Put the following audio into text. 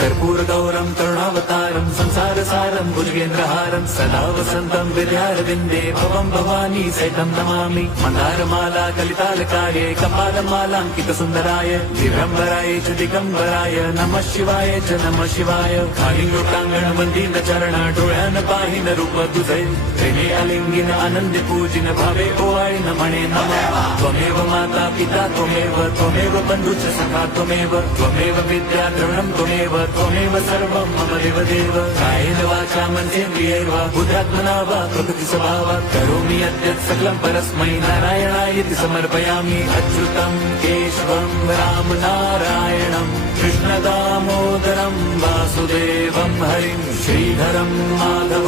कर्पूर गौरम करुणावतारम संसार सारम भुजगेंद्रहारम सदा वसंतम विद्यारविंदे भवम भवानी सहितं नमामि मंदारमाला कलितालकार्ये कपालमालांकित सुंदराय दिव्यंबराय च दिगंबराय नमः शिवाय च नमः शिवाय खाली लोकांगण वंदित चरण डोळ्यान पाहिन रूप तुझे प्रेमे अलिंगिन आनंद पूजिन भावे ओवाळीन म्हणे नमः त्वमेव माता पिता त्वमेव बंधुच सखा त्वमेव विद्या द्रवणं त्वमेव सर्वं मम देवदेव कायेन वाचा मनसेन्द्रियैर्वा बुद्ध्यात्मना वा प्रकृति स्वभावात् करोमि यद्यत् सकलं परस्मै नारायणायति समर्पयामि अच्युतं केशवं राम नारायणं कृष्णदामोदरं वासुदेवं हरिं श्रीधरं माधवं